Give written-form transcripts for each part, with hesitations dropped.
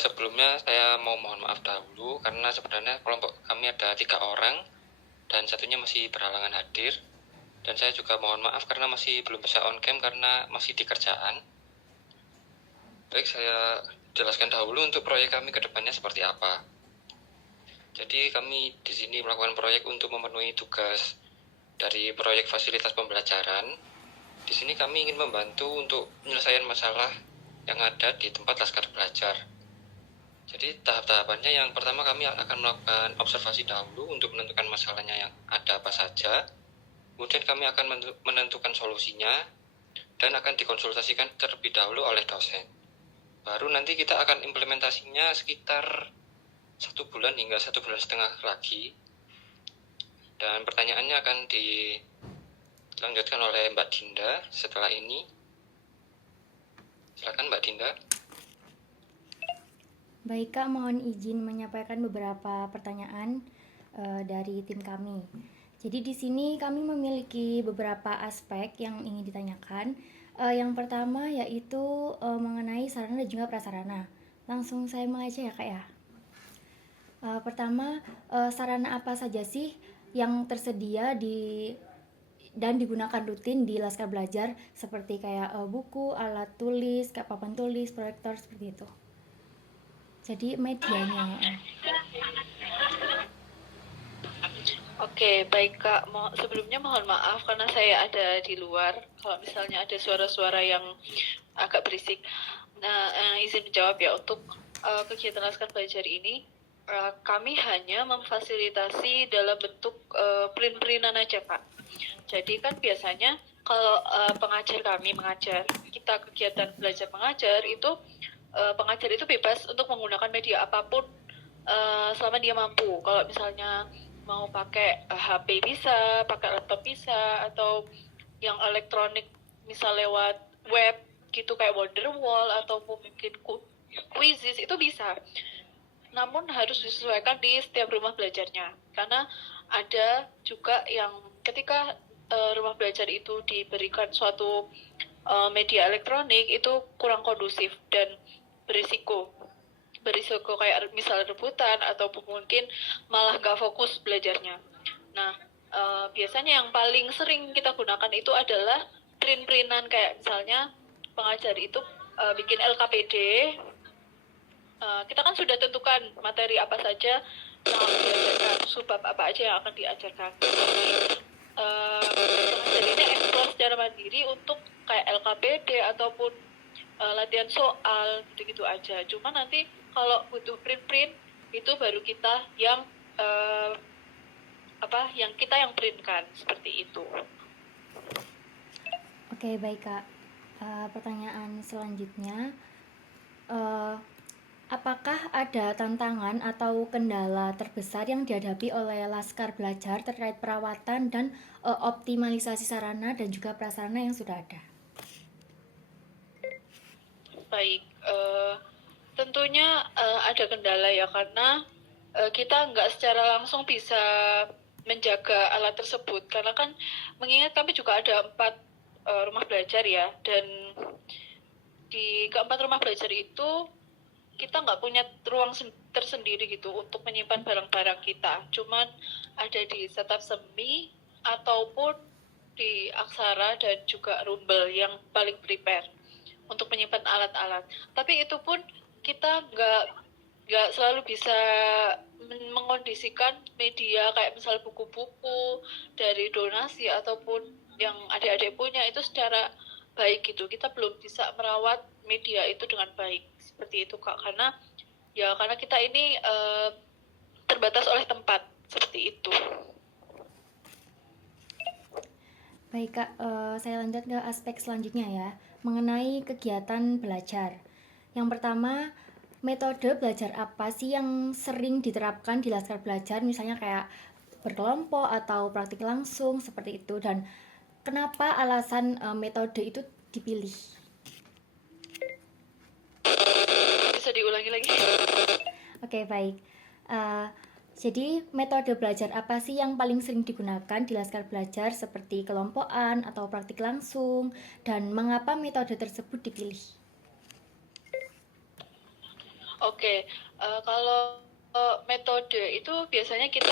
sebelumnya saya mau mohon maaf dahulu karena sebenarnya kelompok kami ada 3 orang dan satunya masih berhalangan hadir. Dan saya juga mohon maaf karena masih belum bisa on cam karena masih di kerjaan. Baik, saya jelaskan dahulu untuk proyek kami ke depannya seperti apa. Jadi kami di sini melakukan proyek untuk memenuhi tugas dari proyek fasilitas pembelajaran. Di sini kami ingin membantu untuk penyelesaian masalah yang ada di tempat laskar belajar. Jadi tahap-tahapannya yang pertama kami akan melakukan observasi dahulu untuk menentukan masalahnya yang ada apa saja. Kemudian kami akan menentukan solusinya dan akan dikonsultasikan terlebih dahulu oleh dosen. Baru nanti kita akan implementasinya sekitar 1 bulan hingga 1,5 bulan lagi. Dan pertanyaannya akan dilanjutkan oleh Mbak Dinda setelah ini. Silakan Mbak Dinda. Baik Kak, mohon izin menyampaikan beberapa pertanyaan dari tim kami. Jadi di sini kami memiliki beberapa aspek yang ingin ditanyakan. Yang pertama yaitu mengenai sarana dan juga prasarana. Langsung saya mulai aja ya Kak ya. Pertama, sarana apa saja sih yang tersedia dan digunakan rutin di Laskar Belajar seperti kayak buku, alat tulis, kayak papan tulis, proyektor seperti itu. Jadi medianya. Oke, baik Kak. Sebelumnya mohon maaf karena saya ada di luar. Kalau misalnya ada suara-suara yang agak berisik. Nah, izin menjawab ya untuk kegiatan Laskar Belajar ini. Kami hanya memfasilitasi dalam bentuk print-printan aja Kak. Jadi kan biasanya kalau pengajar kami mengajar, kita kegiatan belajar mengajar itu pengajar itu bebas untuk menggunakan media apapun selama dia mampu. Kalau misalnya mau pakai HP bisa, pakai laptop bisa, atau yang elektronik misal lewat web gitu kayak Wonderwall atau mungkin Quizzes itu bisa. Namun harus disesuaikan di setiap rumah belajarnya. Karena ada juga yang ketika rumah belajar itu diberikan suatu media elektronik itu kurang kondusif dan berisiko kayak misal rebutan atau mungkin malah gak fokus belajarnya. Nah, biasanya yang paling sering kita gunakan itu adalah print-printan kayak misalnya pengajar itu bikin LKPD. Kita kan sudah tentukan materi apa saja yang akan diajarkan, subbab apa aja yang akan diajarkan. Pengajar ini eksplor secara mandiri untuk kayak LKPD ataupun latihan soal gitu-gitu aja. Cuma nanti kalau butuh print itu baru kita yang yang kita yang printkan seperti itu. Oke, baik Kak. Pertanyaan selanjutnya, apakah ada tantangan atau kendala terbesar yang dihadapi oleh Laskar Belajar terkait perawatan dan optimalisasi sarana dan juga prasarana yang sudah ada? Baik, tentunya ada kendala ya karena kita nggak secara langsung bisa menjaga alat tersebut karena kan mengingat kami juga ada 4 rumah belajar ya, dan di keempat rumah belajar itu kita nggak punya ruang tersendiri gitu untuk menyimpan barang-barang kita. Cuman ada di Setap Semi ataupun di Aksara dan juga Rumbel yang paling prepare untuk menyimpan alat-alat. Tapi itu pun kita nggak selalu bisa mengkondisikan media kayak misal buku-buku dari donasi ataupun yang adik-adik punya itu secara baik gitu. Kita belum bisa merawat media itu dengan baik seperti itu Kak, karena kita ini terbatas oleh tempat seperti itu. Baik Kak, saya lanjut ke aspek selanjutnya ya, mengenai kegiatan belajar. Yang pertama, metode belajar apa sih yang sering diterapkan di Laskar Belajar, misalnya kayak berkelompok atau praktik langsung seperti itu, dan kenapa alasan metode itu dipilih? Bisa diulangi lagi? Oke, baik. Jadi metode belajar apa sih yang paling sering digunakan di Laskar Belajar seperti kelompokan atau praktik langsung, dan mengapa metode tersebut dipilih? Oke, kalau metode itu biasanya kita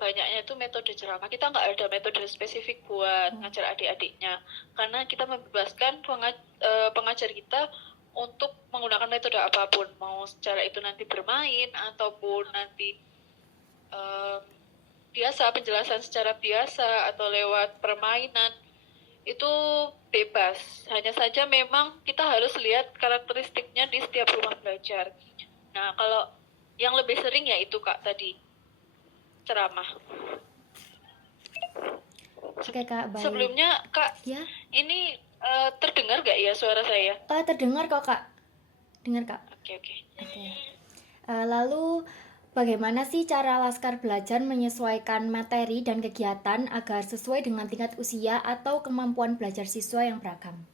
banyaknya itu metode ceramah. Kita nggak ada metode spesifik buat ngajar adik-adiknya, karena kita membebaskan pengajar kita untuk menggunakan metode apapun, mau secara itu nanti bermain ataupun nanti biasa penjelasan secara biasa atau lewat permainan, itu bebas. Hanya saja memang kita harus lihat karakteristiknya di setiap rumah belajar. Nah, kalau yang lebih sering ya itu Kak tadi, ceramah. Oke Kak, baik. Sebelumnya Kak, Ya, ini terdengar gak ya suara saya? terdengar kok Kak. Dengar Kak. Oke. Oke. Lalu bagaimana sih cara Laskar Belajar menyesuaikan materi dan kegiatan agar sesuai dengan tingkat usia atau kemampuan belajar siswa yang beragam?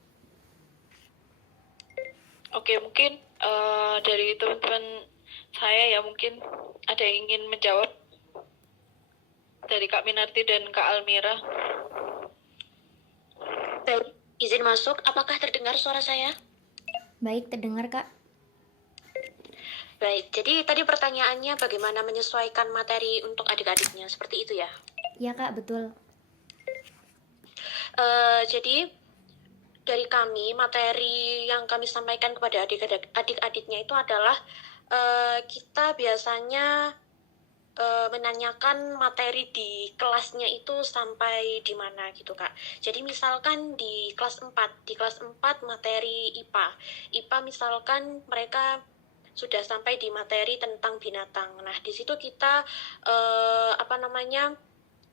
Oke, mungkin dari teman-teman saya ya mungkin ada yang ingin menjawab dari Kak Minarti dan Kak Almira. Baik, izin masuk. Apakah terdengar suara saya? Baik, terdengar Kak. Baik, jadi tadi pertanyaannya bagaimana menyesuaikan materi untuk adik-adiknya, seperti itu ya? Iya Kak, betul. Jadi dari kami, materi yang kami sampaikan kepada adik-adiknya itu adalah kita biasanya menanyakan materi di kelasnya itu sampai di mana gitu Kak. Jadi misalkan di kelas 4 materi IPA. IPA misalkan mereka sudah sampai di materi tentang binatang. Nah, di situ kita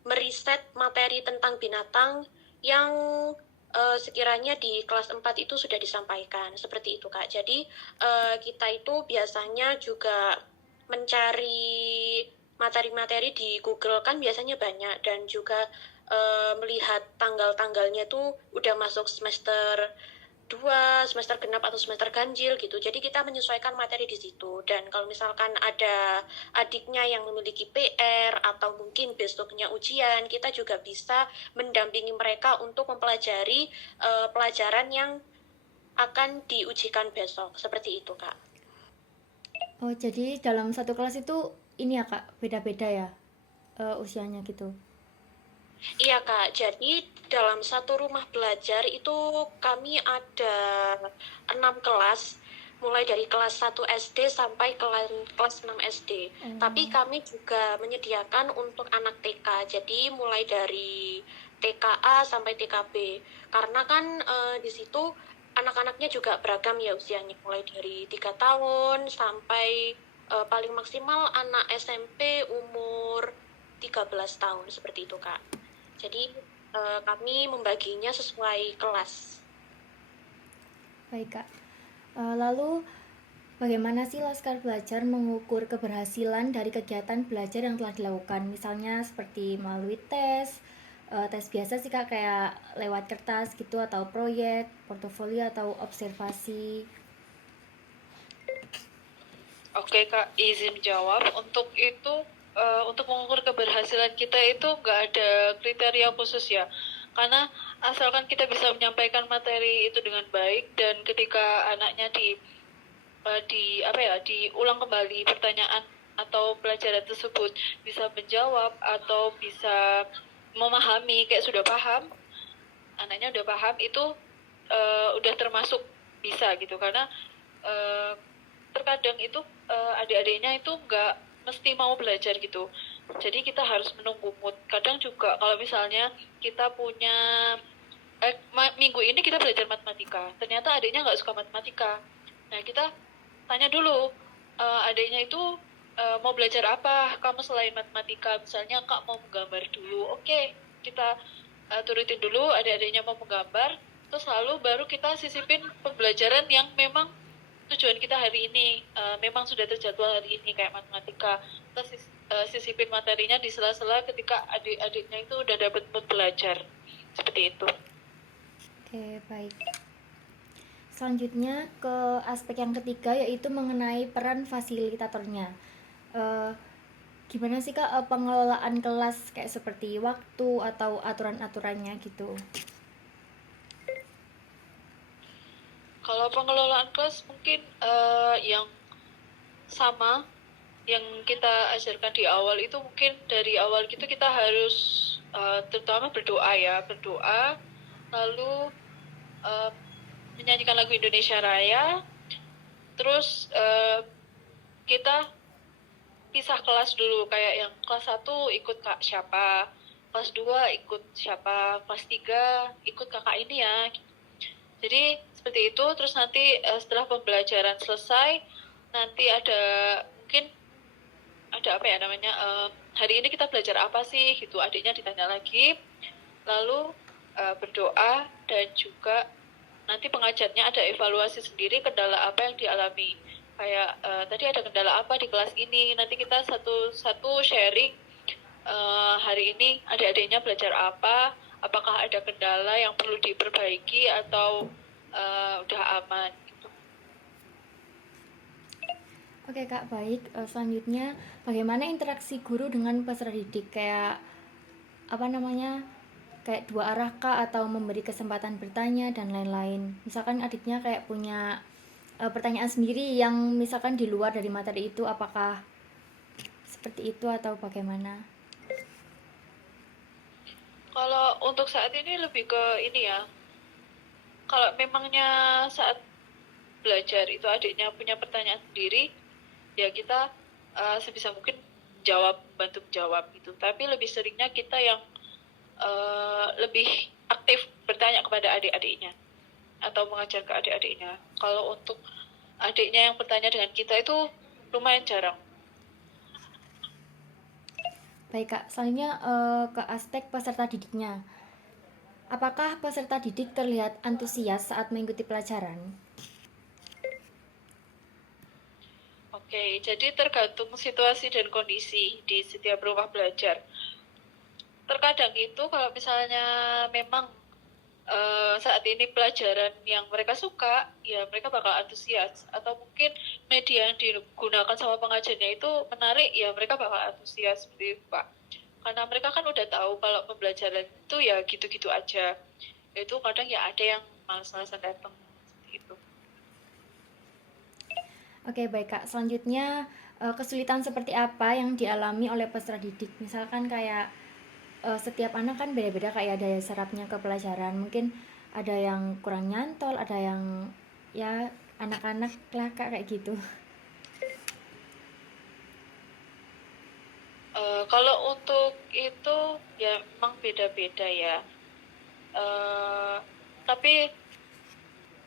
meriset materi tentang binatang yang sekiranya di kelas 4 itu sudah disampaikan. Seperti itu Kak. Jadi kita itu biasanya juga mencari materi-materi di Google kan biasanya banyak, dan juga melihat tanggal-tanggalnya tuh udah masuk semester 2, semester genap atau semester ganjil gitu. Jadi kita menyesuaikan materi di situ. Dan kalau misalkan ada adiknya yang memiliki PR atau mungkin besoknya ujian, kita juga bisa mendampingi mereka untuk mempelajari pelajaran yang akan diujikan besok. Seperti itu Kak. Oh, jadi dalam satu kelas itu ini ya Kak, beda-beda ya usianya gitu. Iya Kak, jadi dalam satu rumah belajar itu kami ada 6 kelas, mulai dari kelas 1 SD sampai kelas 6 SD. Tapi kami juga menyediakan untuk anak TK, jadi mulai dari TKA sampai TKB. Karena kan di situ anak-anaknya juga beragam ya usianya, mulai dari 3 tahun sampai paling maksimal anak SMP umur 13 tahun, seperti itu Kak. Jadi kami membaginya sesuai kelas. Baik Kak. Lalu bagaimana sih Laskar Belajar mengukur keberhasilan dari kegiatan belajar yang telah dilakukan? Misalnya seperti melalui tes biasa sih Kak, kayak lewat kertas gitu, atau proyek, portofolio, atau observasi. Oke Kak, izin jawab. Untuk itu, untuk mengukur keberhasilan kita itu nggak ada kriteria khusus ya. Karena asalkan kita bisa menyampaikan materi itu dengan baik, dan ketika anaknya diulang kembali pertanyaan atau pelajaran tersebut bisa menjawab atau bisa memahami, kayak sudah paham, anaknya udah paham, itu udah termasuk bisa gitu. Karena terkadang itu adik-adiknya itu nggak mesti mau belajar gitu, jadi kita harus menunggu mood. Kadang juga kalau misalnya kita punya minggu ini kita belajar matematika, ternyata adiknya nggak suka matematika, nah kita tanya dulu, adiknya itu mau belajar apa kamu selain matematika. Misalnya Kak mau menggambar dulu, oke, kita turutin dulu adik-adiknya mau menggambar, terus lalu baru kita sisipin pembelajaran yang memang tujuan kita hari ini, memang sudah terjadwal hari ini, kayak matematika. Kita sisipin materinya di sela-sela ketika adik-adiknya itu udah dapat mood belajar. Seperti itu. Oke, baik. Selanjutnya ke aspek yang ketiga, yaitu mengenai peran fasilitatornya. Gimana sih Kak pengelolaan kelas, kayak seperti waktu atau aturan-aturannya gitu? Kalau Kalau pengelolaan kelas mungkin yang sama yang kita ajarkan di awal itu mungkin dari awal kita harus terutama berdoa lalu menyanyikan lagu Indonesia Raya, terus kita pisah kelas dulu, kayak yang kelas 1 ikut kak siapa, kelas 2 ikut siapa, kelas 3 ikut kakak ini ya. Jadi seperti itu. Terus nanti setelah pembelajaran selesai, nanti mungkin ada apa ya namanya, hari ini kita belajar apa sih gitu, adiknya ditanya lagi, lalu berdoa, dan juga nanti pengajarnya ada evaluasi sendiri kendala apa yang dialami, kayak tadi ada kendala apa di kelas ini, nanti kita satu sharing hari ini adik-adiknya belajar apa, apakah ada kendala yang perlu diperbaiki atau udah aman gitu. Oke Kak, baik. Selanjutnya, bagaimana interaksi guru dengan peserta didik? Kayak apa namanya? Kayak dua arah kah, atau memberi kesempatan bertanya dan lain-lain. Misalkan adiknya kayak punya pertanyaan sendiri yang misalkan di luar dari materi itu, apakah seperti itu atau bagaimana? Kalau untuk saat ini lebih ke ini ya, kalau memangnya saat belajar itu adiknya punya pertanyaan sendiri, ya kita sebisa mungkin bantu jawab gitu. Tapi lebih seringnya kita yang lebih aktif bertanya kepada adik-adiknya atau mengajar ke adik-adiknya. Kalau untuk adiknya yang bertanya dengan kita itu lumayan jarang. Baik Kak, selanjutnya ke aspek peserta didiknya. Apakah peserta didik terlihat antusias saat mengikuti pelajaran? Oke, jadi tergantung situasi dan kondisi di setiap rumah belajar. Terkadang itu kalau misalnya memang saat ini pelajaran yang mereka suka, ya mereka bakal antusias. Atau mungkin media yang digunakan sama pengajarnya itu menarik, ya mereka bakal antusias seperti itu, Pak. Karena mereka kan udah tahu kalau pembelajaran itu ya gitu-gitu aja. Itu kadang ya ada yang malas-malasan datang seperti itu. Oke, baik Kak. Selanjutnya, kesulitan seperti apa yang dialami oleh peserta didik? Misalkan kayak setiap anak kan beda-beda kayak daya serapnya ke pelajaran. Mungkin ada yang kurang nyantol, ada yang ya anak-anak lah Kak, kayak gitu. Kalau untuk itu ya memang beda-beda ya. Tapi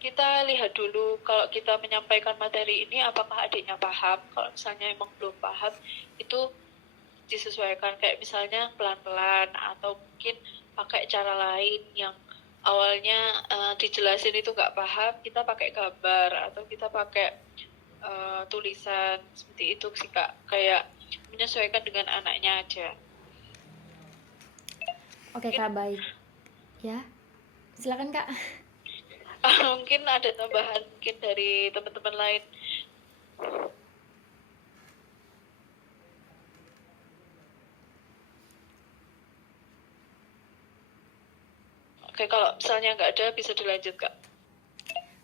kita lihat dulu kalau kita menyampaikan materi ini apakah adiknya paham. Kalau misalnya emang belum paham, itu disesuaikan, kayak misalnya pelan-pelan atau mungkin pakai cara lain yang awalnya dijelasin itu nggak paham, kita pakai gambar atau kita pakai tulisan seperti itu sih Kak, kayak menyesuaikan dengan anaknya aja. Oke Kak, baik. Ya, silakan Kak. Mungkin ada tambahan mungkin dari teman-teman lain. Oke, kalau misalnya nggak ada bisa dilanjut Kak.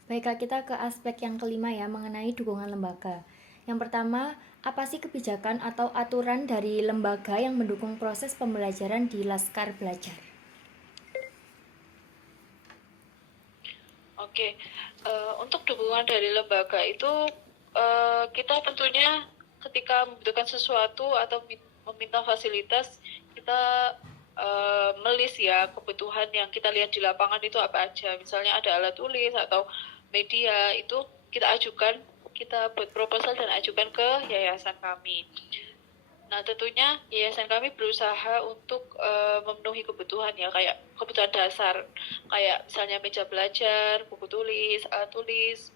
Baik Kak, kita ke aspek yang kelima ya, mengenai dukungan lembaga. Yang pertama, apa sih kebijakan atau aturan dari lembaga yang mendukung proses pembelajaran di Laskar Belajar? Oke, untuk dukungan dari lembaga itu kita tentunya ketika membutuhkan sesuatu atau meminta fasilitas, kita melis ya kebutuhan yang kita lihat di lapangan itu apa aja. Misalnya ada alat tulis atau media, itu kita ajukan, kita buat proposal dan ajukan ke yayasan kami. Nah, tentunya yayasan kami berusaha untuk memenuhi kebutuhan ya, kayak kebutuhan dasar, kayak misalnya meja belajar, buku tulis, alat tulis,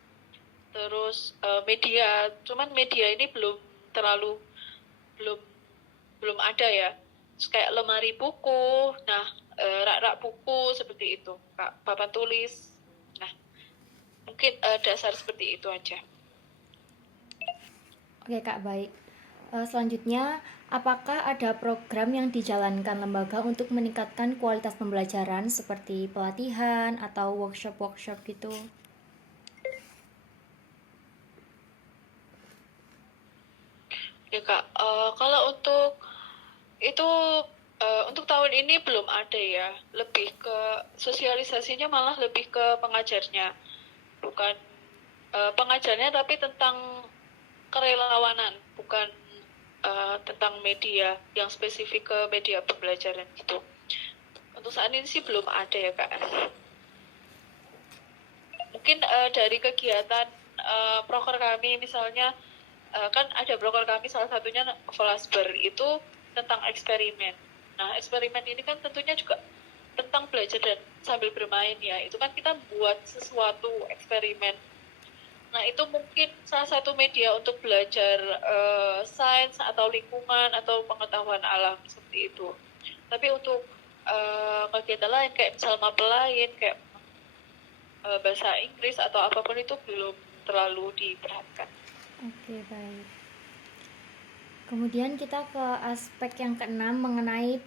terus media. Cuman media ini belum ada ya. Terus kayak lemari buku, nah rak-rak buku seperti itu, Kak, papan tulis. Nah, mungkin dasar seperti itu aja. Oke Kak, baik. Selanjutnya, apakah ada program yang dijalankan lembaga untuk meningkatkan kualitas pembelajaran seperti pelatihan atau workshop-workshop gitu? Kalau itu untuk tahun ini belum ada ya. Lebih ke sosialisasinya malah lebih ke pengajarnya, bukan pengajarnya tapi tentang kerelawanan, bukan tentang media yang spesifik ke media pembelajaran gitu. Untuk saat ini sih belum ada ya Kak. Mungkin dari kegiatan proker kami misalnya, kan ada proker kami salah satunya Volasber, itu tentang eksperimen. Nah eksperimen ini kan tentunya juga tentang belajar dan sambil bermain ya. Itu kan kita buat sesuatu eksperimen. Nah itu mungkin salah satu media untuk belajar sains atau lingkungan atau pengetahuan alam seperti itu. Tapi untuk kegiatan lain kayak misal mapel lain kayak bahasa Inggris atau apapun itu belum terlalu diperhatikan. Oke, baik. Kemudian kita ke aspek yang keenam mengenai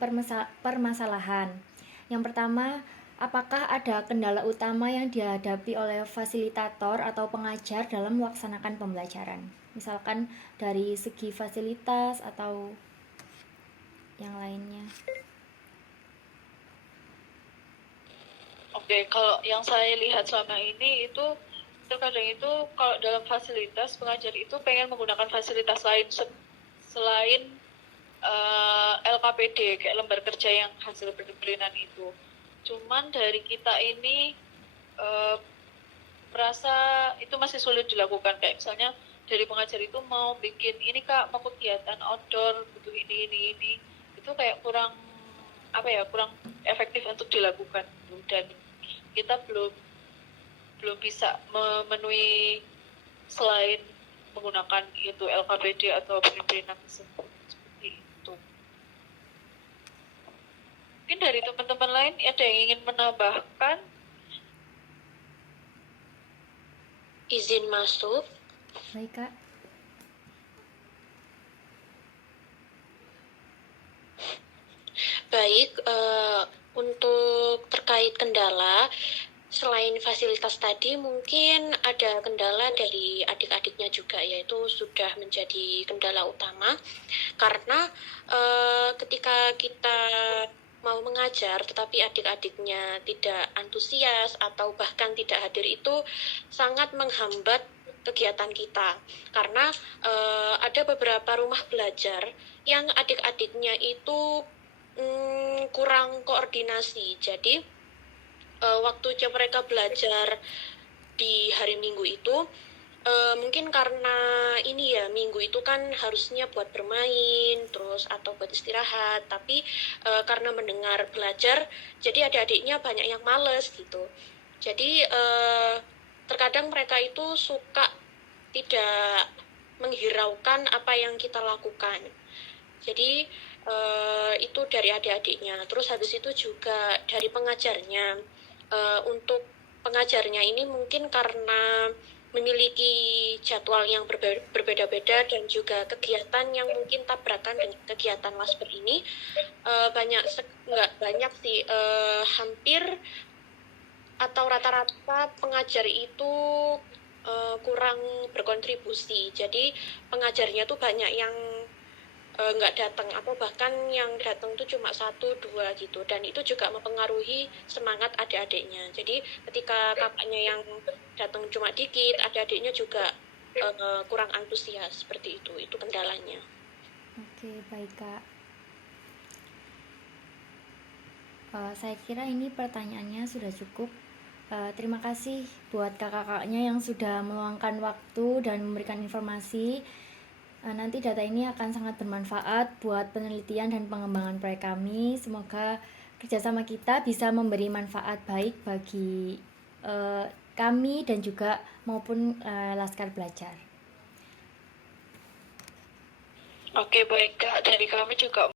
permasalahan. Yang pertama, apakah ada kendala utama yang dihadapi oleh fasilitator atau pengajar dalam melaksanakan pembelajaran? Misalkan dari segi fasilitas atau yang lainnya. Oke, kalau yang saya lihat selama ini itu terkadang itu kalau dalam fasilitas pengajar itu pengen menggunakan fasilitas lain selain LKPD kayak lembar kerja yang hasil pendisiplinan itu. Cuman dari kita ini merasa itu masih sulit dilakukan, kayak misalnya dari pengajar itu mau bikin ini Kak, mau kegiatan outdoor butuh ini itu kayak kurang efektif untuk dilakukan, dan kita belum bisa memenuhi selain menggunakan itu LKPD atau pendisiplinan tersebut seperti itu. Mungkin dari teman-teman lain ada yang ingin menambahkan? Izin masuk. Baik, Kak. Baik, untuk terkait kendala, selain fasilitas tadi, mungkin ada kendala dari adik-adiknya juga, yaitu sudah menjadi kendala utama. Karena ketika kita mau mengajar, tetapi adik-adiknya tidak antusias atau bahkan tidak hadir, itu sangat menghambat kegiatan kita. Karena ada beberapa rumah belajar yang adik-adiknya itu kurang koordinasi. Jadi waktu mereka belajar di hari Minggu itu mungkin karena ini ya, Minggu itu kan harusnya buat bermain terus atau buat istirahat, tapi karena mendengar belajar jadi adik-adiknya banyak yang males gitu. Jadi terkadang mereka itu suka tidak menghiraukan apa yang kita lakukan. Jadi itu dari adik-adiknya. Terus habis itu juga dari pengajarnya. Untuk pengajarnya ini mungkin karena memiliki jadwal yang berbeda-beda dan juga kegiatan yang mungkin tabrakan dengan kegiatan Lasber ini, hampir atau rata-rata pengajar itu kurang berkontribusi. Jadi pengajarnya tuh banyak yang nggak datang atau bahkan yang datang tuh cuma 1-2 gitu, dan itu juga mempengaruhi semangat adik-adiknya. Jadi ketika kakaknya yang datang cuma dikit, adik-adiknya juga kurang antusias, seperti itu kendalanya. Oke, baik Kak. Saya kira ini pertanyaannya sudah cukup. Terima kasih buat kakak-kakaknya yang sudah meluangkan waktu dan memberikan informasi. Nanti data ini akan sangat bermanfaat buat penelitian dan pengembangan proyek kami. Semoga kerjasama kita bisa memberi manfaat baik bagi kami dan juga maupun Laskar Belajar. Oke, baik Kak, dari kami juga